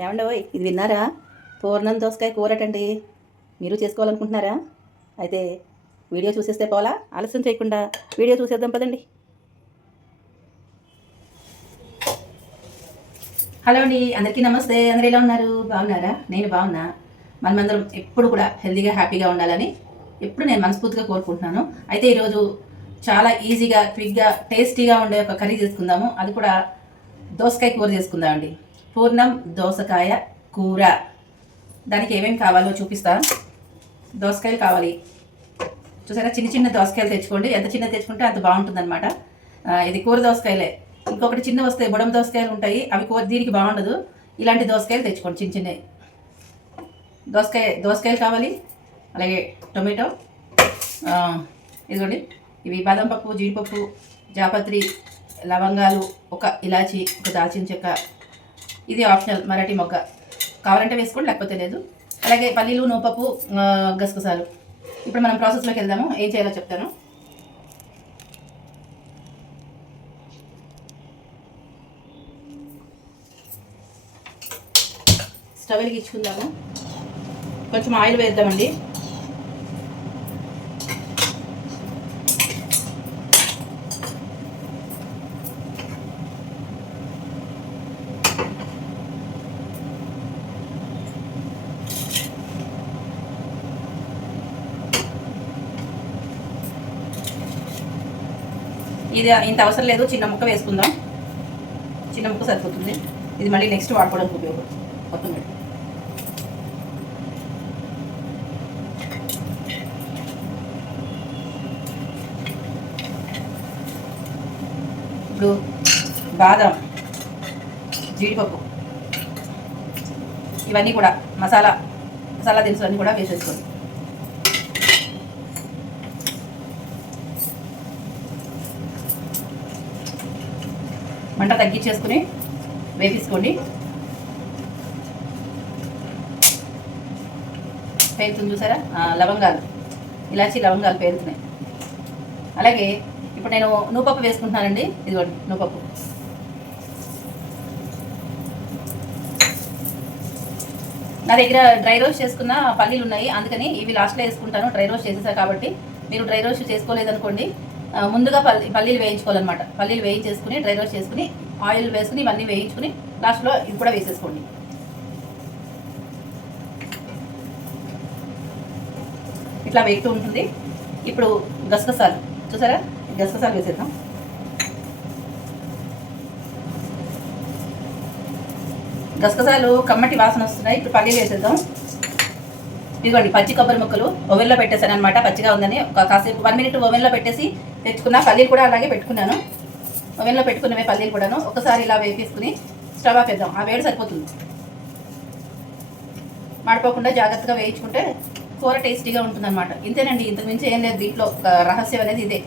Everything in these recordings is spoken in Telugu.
ఏమండోయ్, ఇది విన్నారా? పూర్ణం దోసకాయ కూరటండి. మీరు చేసుకోవాలనుకుంటున్నారా? అయితే వీడియో చూసేస్తే పోలా, ఆలస్యం చేయకుండా వీడియో చూసేద్దాం పదండి. హలో అండి, అందరికీ నమస్తే. అందరూ ఎలా ఉన్నారు? బాగున్నారా? నేను బాగున్నా. మనమందరం ఎప్పుడు కూడా హెల్తీగా హ్యాపీగా ఉండాలని ఎప్పుడు నేను మనస్ఫూర్తిగా కోరుకుంటున్నాను. అయితే ఈరోజు చాలా ఈజీగా, క్విక్గా, టేస్టీగా ఉండే ఒక కర్రీ చేసుకుందాము. అది కూడా దోసకాయ కూర చేసుకుందామండి. పూర్ణం దోసకాయ కూర. దానికి ఏమేమి కావాలో చూపిస్తాను. దోసకాయలు కావాలి. చూసారా, చిన్న చిన్న దోసకాయలు తెచ్చుకోండి. ఎంత చిన్న తెచ్చుకుంటే అంత బాగుంటుంది అనమాట. ఇది కూర దోసకాయలే. ఇంకొకటి చిన్న వస్తాయి, బుడం దోసకాయలు ఉంటాయి, అవి కూర దీనికి బాగుండదు. ఇలాంటి దోసకాయలు తెచ్చుకోండి, చిన్న చిన్నవి. దోసకాయలు కావాలి. అలాగే టొమాటో, ఇదిగోండి. ఇవి బాదం పప్పు, జీడిపప్పు, జాపత్రి, లవంగాలు, ఒక ఇలాచి, ఒక దాల్చిన చెక్క. ఇది ఆప్షనల్, మరాఠీ మొగ్గ. కావాలంటే వేసుకోండి, లేకపోతే లేదు. అలాగే పల్లీలు, నూపప్పు, గసగసాలు. ఇప్పుడు మనం ప్రాసెస్లోకి వెళ్దాము. ఏం చేయాలో చెప్తాను. స్టవ్ వెలిగించుకుందాము. కొంచెం ఆయిల్ వేద్దామండి. ఇది ఇంత అవసరం లేదు, చిన్న ముక్క వేసుకుందాం. చిన్న ముక్క సరిపోతుంది. ఇది మళ్ళీ నెక్స్ట్ వాడుకోవడానికి ఉపయోగపడుతుంది. కొత్తిమీర. ఇప్పుడు బాదం, జీడిపప్పు, ఇవన్నీ కూడా మసాలా దినుసులు అన్నీ కూడా వేసేసుకోండి. మంట తగ్గించేసుకుని వేపించుకోండి. పేరుతుంది చూసారా, లవంగాలు, ఇలాచి లవంగాలు పేరుతున్నాయి. అలాగే ఇప్పుడు నేను నూపప్పు వేసుకుంటున్నానండి. ఇదిగోండి నూపప్పు. నా దగ్గర డ్రై రోస్ట్ చేసుకున్న పల్లీలు ఉన్నాయి, అందుకని ఇవి లాస్ట్లో వేసుకుంటాను. డ్రై రోస్ట్ చేసేసారు కాబట్టి. మీరు డ్రై రోస్ట్ చేసుకోలేదనుకోండి, ముందుగా పల్లీలు వేయించుకోవాలన్నమాట. పల్లీలు వేయించేసుకుని, డ్రై రోస్ట్ చేసుకుని, ఆయిల్ వేసుకుని, ఇవన్నీ వేయించుకుని లాస్ట్లో ఇది కూడా వేసేసుకోండి. ఇట్లా వేగుతూ ఉంటుంది. ఇప్పుడు గసగసాలు చూసారా, గసగసాలు వేసేద్దాం. గసగసాలు కమ్మటి వాసన వస్తున్నాయి. ఇప్పుడు పల్లీలు వేసేద్దాం. ఇదిగోండి పచ్చి కొబ్బరి ముక్కలు ఓవెన్లో పెట్టేశాను అనమాట. పచ్చిగా ఉందని కాసేపు 1 మినిట్ ఓవెన్లో పెట్టేసి తెచ్చుకున్నా. పల్లీలు కూడా అలాగే పెట్టుకున్నాను. ఓవెన్లో పెట్టుకున్నవే పల్లీలు కూడాను. ఒకసారి ఇలా వేపేసుకుని స్టవ్ ఆపేద్దాం. ఆ వేడి సరిపోతుంది. మాడిపోకుండా జాగ్రత్తగా వేయించుకుంటే కూర టేస్టీగా ఉంటుంది అనమాట. ఇంతేనండి, ఇంతకు మించి ఏం లేదు. దీంట్లో రహస్యం అనేది ఇదే.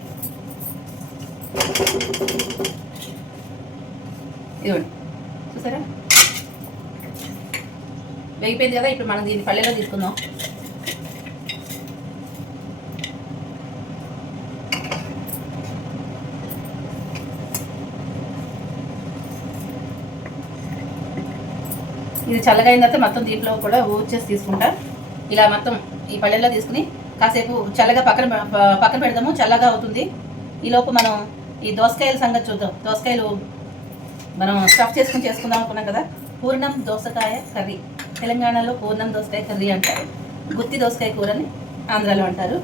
ఇదిగోండి చూసారా, వేగిపోయింది కదా. ఇప్పుడు మనం దీన్ని పల్లెలో తీసుకుందాం. ఇది చల్లగా అయిన తర్వాత మొత్తం దీంట్లో కూడా ఊడ్చేసి తీసుకుంటా. ఇలా మొత్తం ఈ పల్లెల్లో తీసుకుని కాసేపు చల్లగా పక్కన పెడదాము. చల్లగా అవుతుంది. ఈలోపు మనం ఈ దోసకాయల సంగతి చూద్దాం. దోసకాయలు మనం స్టఫ్ చేసుకుందాం అనుకున్నాం కదా. పూర్ణం దోసకాయ కర్రీ. తెలంగాణలో పూర్ణం దోసకాయ కర్రీ అంటారు. గుత్తి దోసకాయ కూరని ఆంధ్రాలో అంటారు.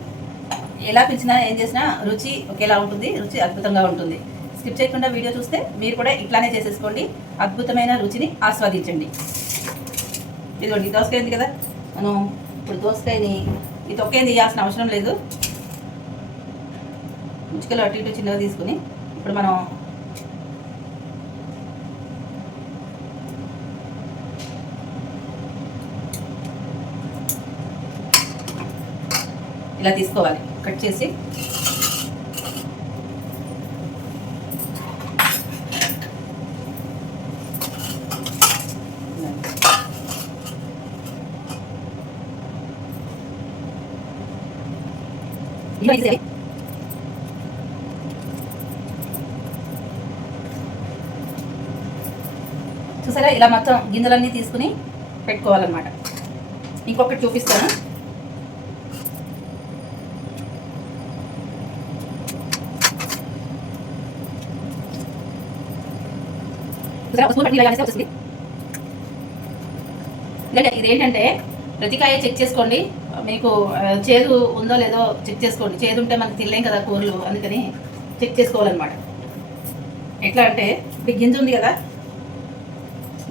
ఎలా పిలిచినా ఏం చేసినా రుచి ఒకేలా ఉంటుంది. రుచి అద్భుతంగా ఉంటుంది. స్కిప్ చేయకుండా వీడియో చూస్తే మీరు కూడా ఇట్లానే చేసేసుకోండి. అద్భుతమైన రుచిని ఆస్వాదించండి. ఇదిగోండి దోసకాయ ఉంది కదా. మనం ఇప్పుడు దోసకాయని ఈ తొక్కేం తీయాల్సిన అవసరం లేదు. ముచ్చుకలు అటు ఇటు చిన్నగా తీసుకుని ఇప్పుడు మనం ఇలా తీసుకోవాలి. కట్ చేసి చూసారా, ఇలా మొత్తం గింజలన్నీ తీసుకుని పెట్టుకోవాలన్నమాట. ఇంకొకటి చూపిస్తాను. ఇదేంటంటే ప్రతికాయ చెక్ చేసుకోండి, మీకు చేదు ఉందో లేదో చెక్ చేసుకోండి. చేదు ఉంటే మనకు తినలేం కదా కూరలు, అందుకని చెక్ చేసుకోవాలన్నమాట. ఎట్లా అంటే ఇప్పుడు గింజ ఉంది కదా,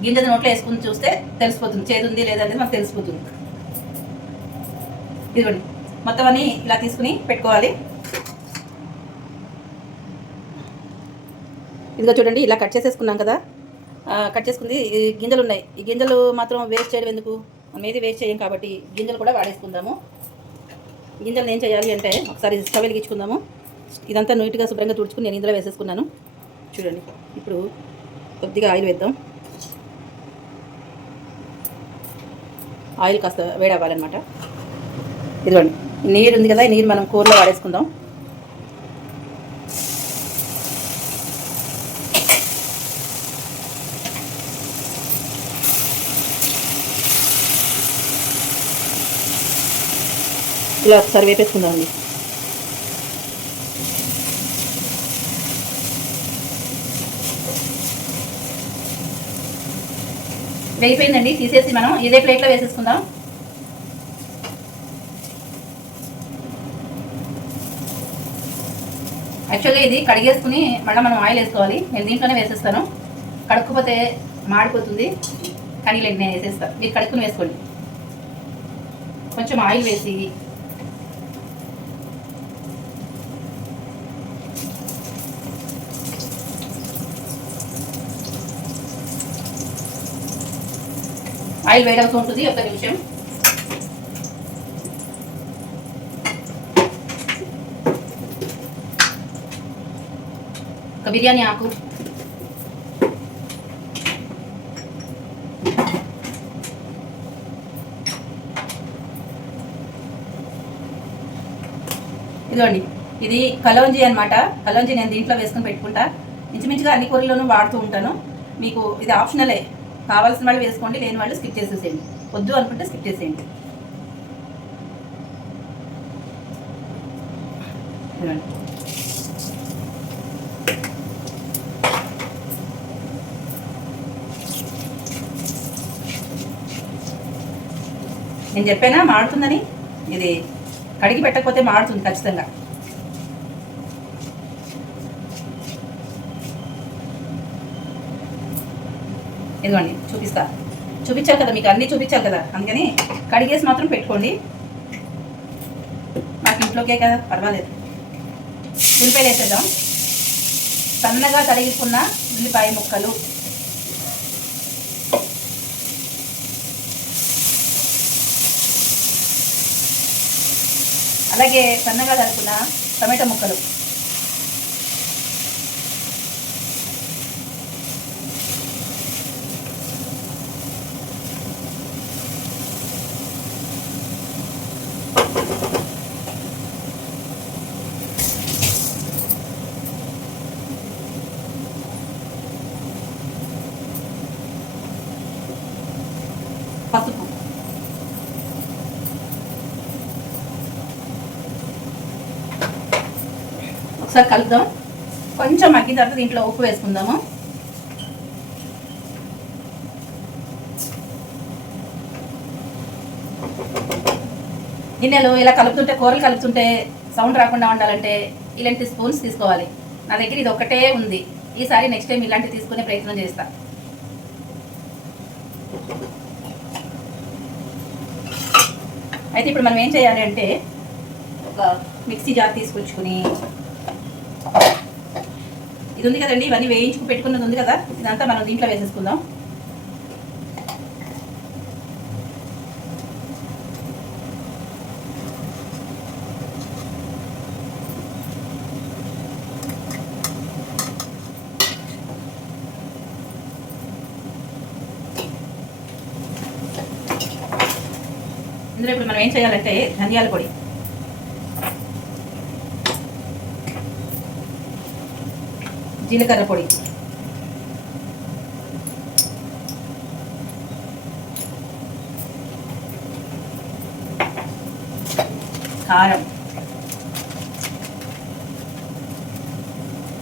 గింజ నోట్లో వేసుకుని చూస్తే తెలిసిపోతుంది చేదు ఉంది లేదనేది మనకు తెలిసిపోతుంది. ఇదిగోండి, మొత్తం అన్నీ ఇలా తీసుకుని పెట్టుకోవాలి. ఇదిగో చూడండి, ఇలా కట్ చేసేసుకున్నాం కదా. కట్ చేసుకుంది గింజలు ఉన్నాయి. ఈ గింజలు మాత్రం వేస్ట్ చేయడం ఎందుకు, మనం ఏది వేస్ట్ చేయం కాబట్టి గింజలు కూడా వాడేసుకుందాము. గింజలు ఏం చేయాలి అంటే ఒకసారి స్టవ్ వెలిగించుకుందాము. ఇదంతా నీట్గా శుభ్రంగా తుడుచుకుని నేను ఇందులో వేసేసుకున్నాను. చూడండి, ఇప్పుడు కొద్దిగా ఆయిల్ వేద్దాం. ఆయిల్ కాస్త వేడవ్వాలన్నమాట. ఇదిగోండి, నీరు ఉంది కదా, ఈ నీరు మనం కూరలో వాడేసుకుందాం. ఇలా ఒకసారి వేపేసుకుందామండి. వేగిపోయిందండి, తీసేసి మనం ఇదే ప్లేట్లో వేసేసుకుందాం. యాక్చువల్గా ఇది కడిగేసుకుని మళ్ళీ మనం ఆయిల్ వేసుకోవాలి. నేను దీంట్లోనే వేసేస్తాను, కడుక్కపోతే మాడిపోతుంది. కానీ లేదు, నేను వేసేస్తాను, మీరు కడుక్కుని వేసుకోండి. కొంచెం ఆయిల్ వేసి ఆయిల్ వేడవుతూ ఉంటుంది. ఒక నిమిషం. ఒక బిర్యానీ ఆకు, ఇదిగోండి, ఇది కలౌంజీ అనమాట. కలౌంజీ నేను దీంట్లో వేసుకొని పెట్టుకుంటా. ఇంచుమించుగా అన్ని కూరల్లోనూ వాడుతూ ఉంటాను. మీకు ఇది ఆప్షనలే, కావాల్సిన వాళ్ళు వేసుకోండి, లేని వాళ్ళు స్కిప్ చేసేసేయండి. వద్దు అనుకుంటే స్కిప్ చేసేయండి. నేను చెప్పానా మాడుతుందని, ఇది కడిగి పెట్టకపోతే మాడుతుంది ఖచ్చితంగా. ఇదిగోండి, చూపించాలి కదా మీకు, అన్నీ చూపించాలి కదా, అందుకని కడిగేసి మాత్రం పెట్టుకోండి. నాకు ఇంట్లోకే కదా, పర్వాలేదు. ఉల్లిపాయలు వేసేద్దాం. సన్నగా తరిగికున్న ఉల్లిపాయ ముక్కలు, అలాగే సన్నగా తరుక్కున్న టమాటా ముక్కలు, పసుపు, ఒకసారి కలుపుదాం. కొంచెం మగ్గిన తర్వాత దీంట్లో ఉప్పు వేసుకుందాము. గిన్నెలు ఇలా కలుపుతుంటే, కూరలు కలుపుతుంటే సౌండ్ రాకుండా ఉండాలంటే ఇలాంటి స్పూన్స్ తీసుకోవాలి. నా దగ్గర ఇది ఒక్కటే ఉంది. ఈసారి నెక్స్ట్ టైం ఇలాంటివి తీసుకునే ప్రయత్నం చేస్తా. అయితే ఇప్పుడు మనం ఏం చేయాలి అంటే, ఒక మిక్సీ జార్ తీసుకొచ్చుకుని, ఇది ఉంది కదండి, ఇవన్నీ వేయించుకు పెట్టుకున్నది ఉంది కదా, ఇదంతా మనం దీంట్లో వేసేసుకుందాం. ఇందులో ఇప్పుడు మనం ఏం చేయాలంటే, ధనియాల పొడి, జీలకర్ర పొడి, కారం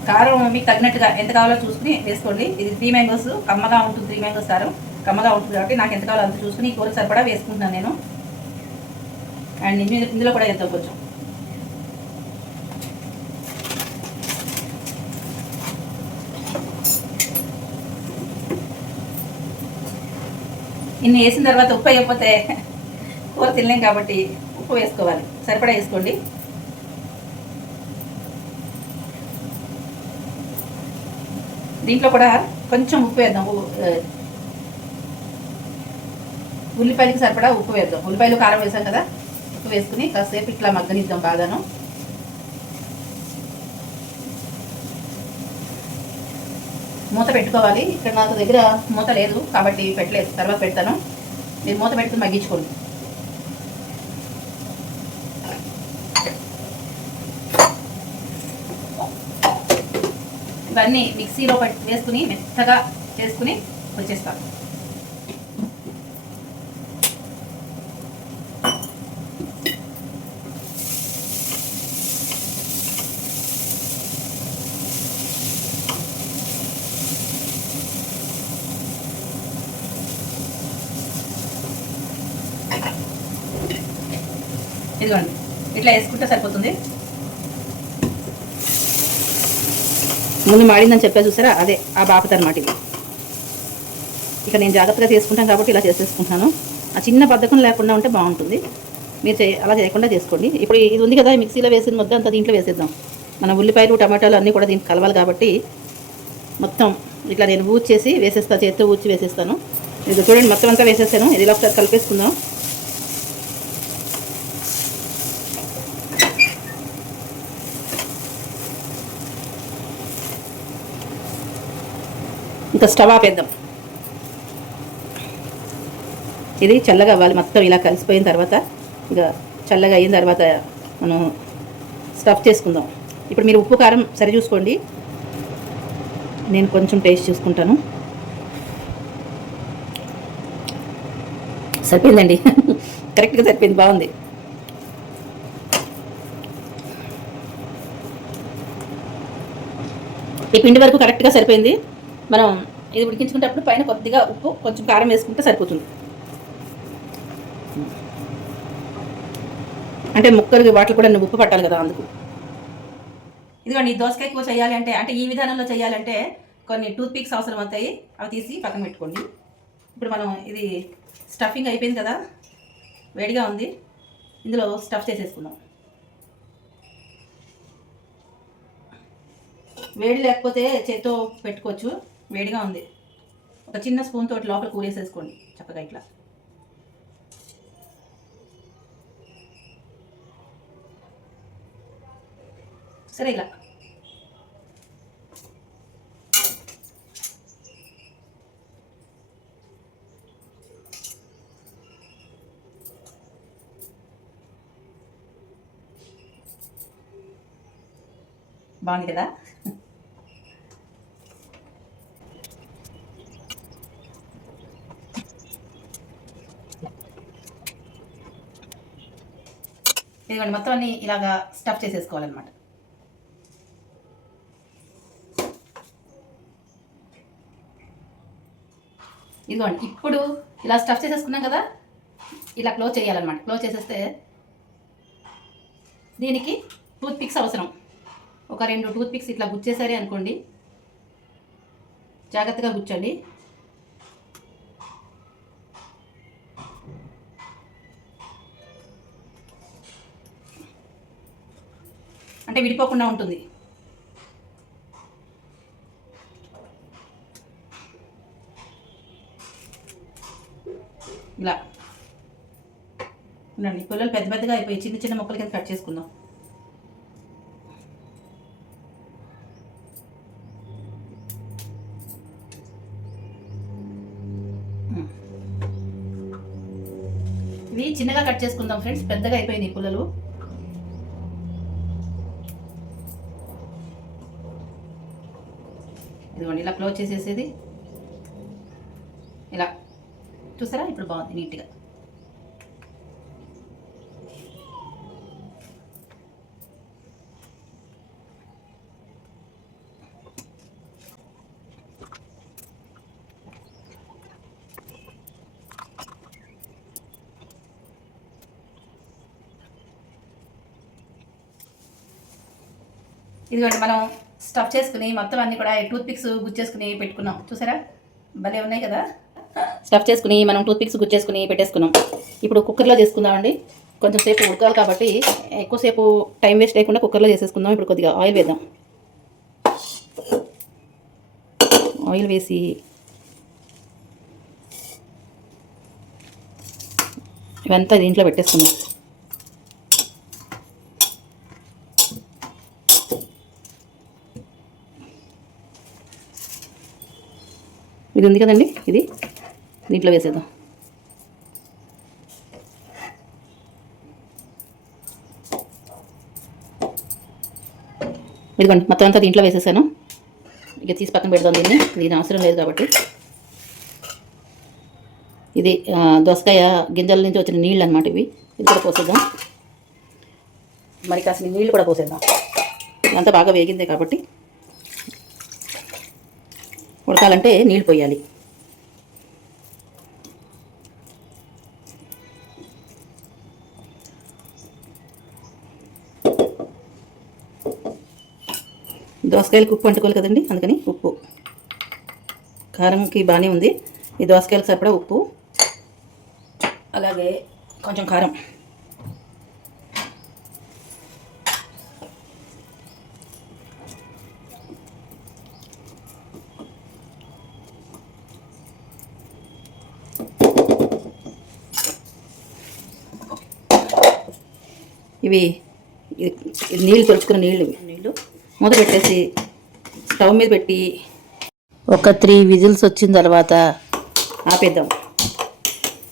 కారం మీకు తగినట్టుగా ఎంత కావాలో చూసుకుని వేసుకోండి. ఇది 3 మ్యాంగోస్ కమ్మగా ఉంటుంది. 3 మ్యాంగోస్ కారం కమ్మగా ఉంటుంది కాబట్టి నాకు ఎంత కావాలో అంత చూసుకుని ఈ కూరకు సరిపడా వేసుకుంటున్నాను నేను. అండ్ ఇందులో కూడా వేద్దాం కొంచెం. ఇన్ని వేసిన తర్వాత ఉప్పు వేయకపోతే కూర తినలేం కాబట్టి ఉప్పు వేసుకోవాలి. సరిపడా వేసుకోండి. దీంట్లో కూడా కొంచెం ఉప్పు వేద్దాం. ఉల్లిపాయలకి సరిపడా ఉప్పు వేద్దాం. ఉల్లిపాయలు కారం వేసాం కదా, ఉప్పు వేసుకుని కాసేపు ఇట్లా మగ్గనిద్దాం బాగాను. మూత పెట్టుకోవాలి. ఇక్కడ నాకు దగ్గర మూత లేదు కాబట్టి పెట్టలేదు, తర్వాత పెడతాను. మీరు మూత పెట్టుకుని మగ్గించుకోండి. ఇవన్నీ మిక్సీలో వేసుకుని మెత్తగా చేసుకుని వచ్చేస్తాను. ఇదిగోండి ఇట్లా వేసుకుంటే సరిపోతుంది. ముందు మాడిందని చెప్పా చూసారా, అదే ఆ బాపత అనమాట. ఇది ఇక నేను జాగ్రత్తగా చేసుకుంటాను కాబట్టి ఇలా చేసేసుకుంటాను. ఆ చిన్న బద్ధకం లేకుండా ఉంటే బాగుంటుంది. మీరు అలా చేయకుండా చేసుకోండి. ఇప్పుడు ఇది ఉంది కదా, మిక్సీలో వేసిన ముద్ద అంతా దీంట్లో వేసేద్దాం. మన ఉల్లిపాయలు టమాటాలు అన్నీ కూడా దీనికి కలవాలి కాబట్టి మొత్తం ఇట్లా నేను ఊడ్చేసి వేసేస్తాను. చేతితో ఊడ్చి వేసేస్తాను. ఇది చూడండి మొత్తం అంతా వేసేస్తాను. ఇది ఇలా ఒకసారి కలిపేసుకుందాం. ఇంకా స్టవ్ ఆపేద్దాం. ఇది చల్లగా అవ్వాలి. మొత్తం ఇలా కలిసిపోయిన తర్వాత ఇక చల్లగా అయిన తర్వాత మనం స్టఫ్ చేసుకుందాం. ఇప్పుడు మీరు ఉప్పు కారం సరి చూసుకోండి. నేను కొంచెం టేస్ట్ చూసుకుంటాను. సరిపోయిందండి. కరెక్ట్గా సరిపోయింది, బాగుంది. ఈ పిండి వరకు కరెక్ట్గా సరిపోయింది. మనం ఇది ఉడికించుకునేటప్పుడు పైన కొద్దిగా ఉప్పు కొంచెం కారం వేసుకుంటే సరిపోతుంది. అంటే ముక్కలు వాటికి కూడా ఉప్పు పట్టాలి కదా, అందుకు. ఇదిగోండి దోసకాయ కూర చేయాలి అంటే ఈ విధానంలో చేయాలంటే కొన్ని టూత్ పిక్స్ అవసరం అవుతాయి. అవి తీసి పక్కన పెట్టుకోండి. ఇప్పుడు మనం ఇది స్టఫింగ్ అయిపోయింది కదా, వేడిగా ఉంది. ఇందులో స్టఫ్ చేసేసుకుందాం. వేడి లేకపోతే చేత్తో పెట్టుకోవచ్చు, వేడిగా ఉంది. ఒక చిన్న స్పూన్ తోటి లోపల కూరేసేసుకోండి చక్కగా ఇట్లా. సరే ఇలా బాగుంది కదా. ఇదిగోండి మొత్తం అన్ని ఇలాగా స్టఫ్ చేసేసుకోవాలన్నమాట. ఇదిగోండి ఇప్పుడు ఇలా స్టఫ్ చేసేసుకున్నాం కదా, ఇలా క్లోజ్ చేయాలన్నమాట. క్లోజ్ చేసేస్తే దీనికి టూత్ పిక్స్ అవసరం. ఒక 2 టూత్ పిక్స్ ఇట్లా గుచ్చేసారే అనుకోండి, జాగ్రత్తగా గుచ్చండి. అంటే విడిపోకుండా ఉంటుంది. ఇలా ఉండండి. పుల్లలు పెద్ద పెద్దగా అయిపోయి చిన్న చిన్న ముక్కల కింద కట్ చేసుకుందాం. ఇవి చిన్నగా కట్ చేసుకుందాం ఫ్రెండ్స్, పెద్దగా అయిపోయినాయి పుల్లలు. ఇదిగోండి ఇలా క్లోజ్ చేసేసేది. ఇలా చూసారా, ఇప్పుడు బాగుంది నీట్గా. ఇదిగోండి మనం స్టఫ్ చేసుకుని మొత్తం అన్నీ కూడా టూత్ పిక్స్ గుచ్చేసుకుని పెట్టుకున్నాం. చూసారా భలే ఉన్నాయి కదా. స్టఫ్ చేసుకుని మనం టూత్ పిక్స్ గుచ్చేసుకుని పెట్టేసుకున్నాం. ఇప్పుడు కుక్కర్లో చేసుకుందామండి. కొంచెం సేపు ఉడకాలి కాబట్టి ఎక్కువసేపు టైం వేస్ట్ లేకుండా కుక్కర్లో చేసేసుకుందాం. ఇప్పుడు కొద్దిగా ఆయిల్ వేద్దాం. ఆయిల్ వేసి ఇవంతా దీంట్లో పెట్టేసుకుందాం. ఇది ఉంది కదండి, ఇది దీంట్లో వేసేద్దాం. ఇదిగోండి మొత్తం అంతా దీంట్లో వేసేసాను. ఇక తీసి పక్కన పెడదాం. దీని అవసరం లేదు కాబట్టి. ఇది దోసకాయ గింజల నుంచి వచ్చిన నీళ్ళు అనమాట. ఇది కూడా పోసేద్దాం. మరి కాసిన నీళ్ళు కూడా పోసేద్దాం. ఇదంతా బాగా వేగిందే కాబట్టి ఉడకాలంటే నీళ్ళు పోయాలి. దోసకాయలకు ఉప్పు అంటుకోవాలి కదండి, అందుకని ఉప్పు. కారంకి బాగానే ఉంది. ఈ దోసకాయలకు సరిపడా ఉప్పు, అలాగే కొంచెం కారం. ఇవి నీళ్ళు తొలుచుకున్న నీళ్ళు మూత పెట్టేసి స్టవ్ మీద పెట్టి ఒక 3 విజిల్స్ వచ్చిన తర్వాత ఆపేద్దాం.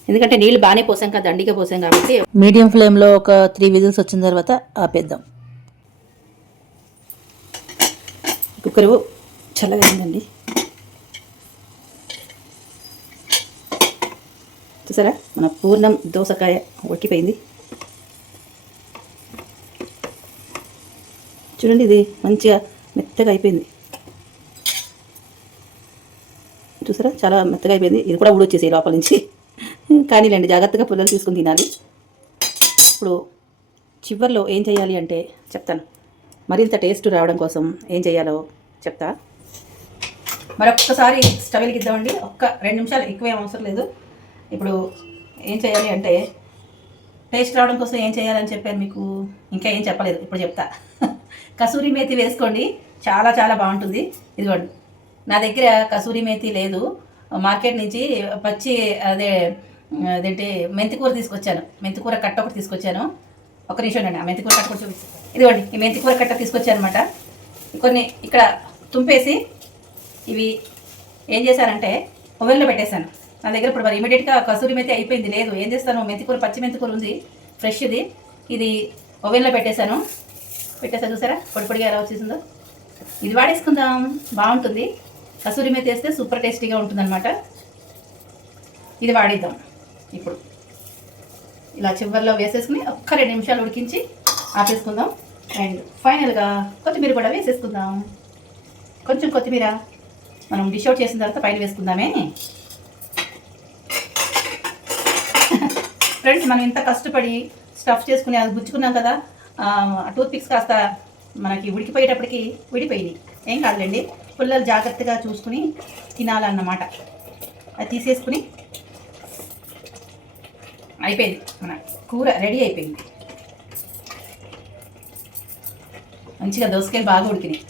ఎందుకంటే నీళ్ళు బాగానే పోసాం కదా, దండిగా పోసాం కాబట్టి మీడియం ఫ్లేమ్లో ఒక 3 విజిల్స్ వచ్చిన తర్వాత ఆపేద్దాం. కుక్కరు చల్లగా అయిందండి. చూసారా మన పూర్ణం దోసకాయ ఉడికిపోయింది. చూడండి, ఇది మంచిగా మెత్తగా అయిపోయింది. చూసారా చాలా మెత్తగా అయిపోయింది. ఇది కూడా ఊడొచ్చేసి లోపల నుంచి. కానీలేండి, జాగ్రత్తగా పుల్లలు తీసుకుని తినాలి. ఇప్పుడు చివర్లో ఏం చేయాలి అంటే చెప్తాను. మరింత టేస్ట్ రావడం కోసం ఏం చేయాలో చెప్తా. మరొక్కసారి స్టవ్ వెలిగిద్దామండి. ఒక్క 2 నిమిషాలు, ఎక్కువేం అవసరం లేదు. ఇప్పుడు ఏం చేయాలి అంటే టేస్ట్ రావడం కోసం ఏం చేయాలని చెప్పాను మీకు, ఇంకా ఏం చెప్పలేదు, ఇప్పుడు చెప్తా. కసూరి మేతి వేసుకోండి, చాలా చాలా బాగుంటుంది. ఇదిగోండి, నా దగ్గర కసూరి మేతి లేదు. మార్కెట్ నుంచి పచ్చి అదేంటి మెంతికూర తీసుకొచ్చాను. మెంతికూర కట్ట ఒకటి తీసుకొచ్చాను. ఒక నిమిషం అండి, ఆ మెంతికూర కట్ట కొంచెం ఇదిగోండి, ఈ మెంతికూర కట్ట తీసుకొచ్చాను అనమాట. కొన్ని ఇక్కడ తుంపేసి ఇవి ఏం చేశానంటే ఓవెన్లో పెట్టేశాను. నా దగ్గర ఇప్పుడు మరి ఇమీడియట్గా కసూరి మేతి అయిపోయింది, లేదు. ఏం చేస్తాను, మెంతికూర పచ్చి మెంతికూర ఉంది ఫ్రెష్ది. ఇది ఓవెన్లో పెట్టేశాను. చూసారా పొడి పొడిగా ఎలా వచ్చేసిందో. ఇది వాడేసుకుందాం, బాగుంటుంది. కసూరి మేతి వేస్తే సూపర్ టేస్టీగా ఉంటుందన్నమాట. ఇది వాడిద్దాం. ఇప్పుడు ఇలా చివర్లో వేసేసుకుని ఒక్క 2 నిమిషాలు ఉడికించి ఆపేసుకుందాం. అండ్ ఫైనల్గా కొత్తిమీర కూడా వేసేసుకుందాం. కొంచెం కొత్తిమీర మనం డిష్ అవుట్ చేసిన తర్వాత పైన వేసుకుందామే. ఫ్రెండ్స్, మనం ఇంత కష్టపడి స్టఫ్ చేసుకుని అది గుచ్చుకున్నాం కదా, టూత్ పిక్స్ కాస్త మనకి ఉడికిపోయేటప్పటికి విడిపోయింది. ఏం కాదులేండి, పుల్లలు జాగ్రత్తగా చూసుకుని తినాలన్నమాట. అది తీసేసుకుని అయిపోయింది, మన కూర రెడీ అయిపోయింది. మంచిగా దోసకాయలు బాగా ఉడికినాయి.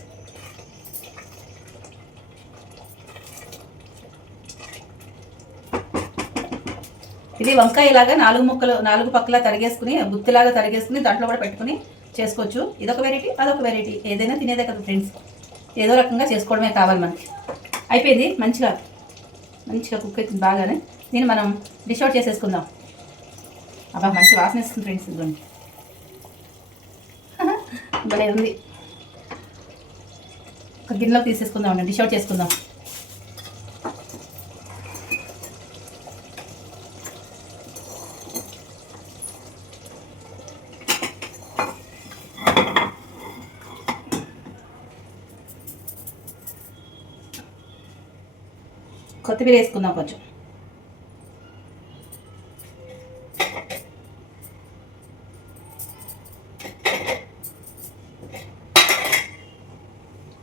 ఇది వంకాయలాగా 4 ముక్కలు 4 పక్కలా తరిగేసుకుని గుత్తిలాగా తరిగేసుకుని దాంట్లో కూడా పెట్టుకుని చేసుకోవచ్చు. ఇదొక వెరైటీ, అదొక వెరైటీ. ఏదైనా తినేదే కదా ఫ్రెండ్స్, ఏదో రకంగా చేసుకోవడమే కావాలి మనకి. అయిపోయింది, మంచిగా కుక్ అవుతుంది బాగానే. దీన్ని మనం డిష్ అవుట్ చేసేసుకుందాం. అబ్బా మంచి వాసన ఇస్తుంది ఫ్రెండ్స్. ఇదిగోండి, భలే ఉంది. ఒక గిన్నెలోకి తీసేసుకుందాం అండి, డిష్ అవుట్ చేసుకుందాం. కొత్తిమీర వేసుకుందాం కొంచెం.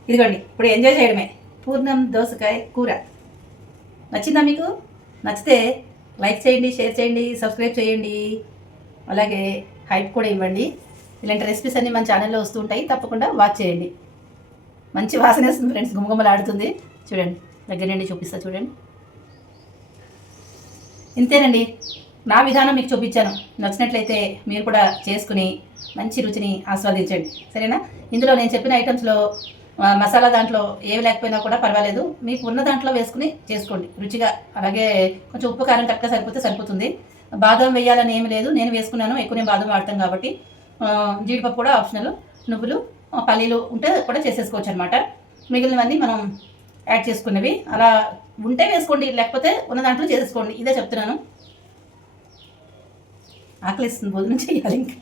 ఇదిగోండి ఇప్పుడు ఎంజాయ్ చేయడమే. పూర్ణం దోసకాయ కూర నచ్చిందా మీకు? నచ్చితే లైక్ చేయండి, షేర్ చేయండి, సబ్స్క్రైబ్ చేయండి, అలాగే హైప్ కూడా ఇవ్వండి. ఇలాంటి రెసిపీస్ అన్నీ మన ఛానల్లో వస్తూ ఉంటాయి, తప్పకుండా వాచ్ చేయండి. మంచి వాసన వస్తుంది ఫ్రెండ్స్, గుమగుమలాడుతుంది. చూడండి, దగ్గర నుండి చూపిస్తా చూడండి. ఇంతేనండి, నా విధానం మీకు చూపించాను. నచ్చినట్లయితే మీరు కూడా చేసుకుని మంచి రుచిని ఆస్వాదించండి, సరేనా? ఇందులో నేను చెప్పిన ఐటమ్స్లో మసాలా దాంట్లో ఏవి లేకపోయినా కూడా పర్వాలేదు, మీకు ఉన్న దాంట్లో వేసుకుని చేసుకోండి రుచిగా. అలాగే కొంచెం ఉప్పు కారం కరెక్ట్గా సరిపోతుంది. బాదం వేయాలని ఏమి లేదు, నేను వేసుకున్నాను, ఎక్కువ నేను బాదం వాడతాం కాబట్టి. జీడిపప్పు కూడా ఆప్షనల్, నువ్వులు, పల్లీలు ఉంటే కూడా చేసేసుకోవచ్చు అనమాట. మిగిలినవన్నీ మనం యాడ్ చేసుకున్నవి అలా ఉంటే వేసుకోండి, లేకపోతే ఉన్న దాంట్లో చేసేసుకోండి. ఇదే చెప్తున్నాను. ఆకలిస్తుంది, భోజనం చేయాలి ఇంకా.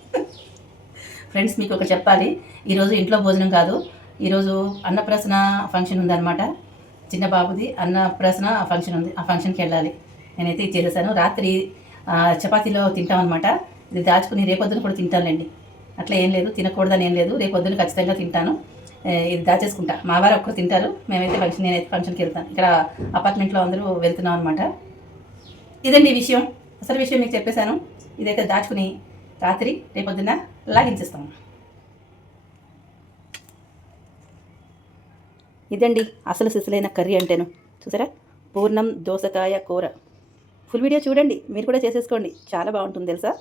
ఫ్రెండ్స్, మీకు ఒకటి చెప్పాలి. ఈరోజు ఇంట్లో భోజనం కాదు, ఈరోజు అన్నప్రాసన ఫంక్షన్ ఉందన్నమాట. చిన్న బాబుది అన్నప్రాసన ఫంక్షన్ ఉంది, ఆ ఫంక్షన్కి వెళ్ళాలి. నేనైతే ఇది చేసేసాను. రాత్రి చపాతీలో తింటామన్నమాట. ఇది దాచుకుని రేపొద్దున కూడా తింటానులేండి. అట్లా ఏం లేదు, తినకూడదని ఏం లేదు, రేపొద్దున ఖచ్చితంగా తింటాను. ఇది దాచేసుకుంటా. మా వారు ఒక్కరు తింటారు, నేనైతే ఫంక్షన్కి వెళ్తాను. ఇక్కడ అపార్ట్మెంట్లో అందరూ వెళ్తున్నాం అనమాట. ఇదండి విషయం, అసలు విషయం మీకు చెప్పేశాను. ఇదైతే దాచుకుని రాత్రి రేపొద్దున లాగించేస్తాము. ఇదండి అసలు సిసలైన కర్రీ అంటేను. చూసారా, పూర్ణం దోసకాయ కూర. ఫుల్ వీడియో చూడండి, మీరు కూడా చేసేసుకోండి, చాలా బాగుంటుంది తెలుసా.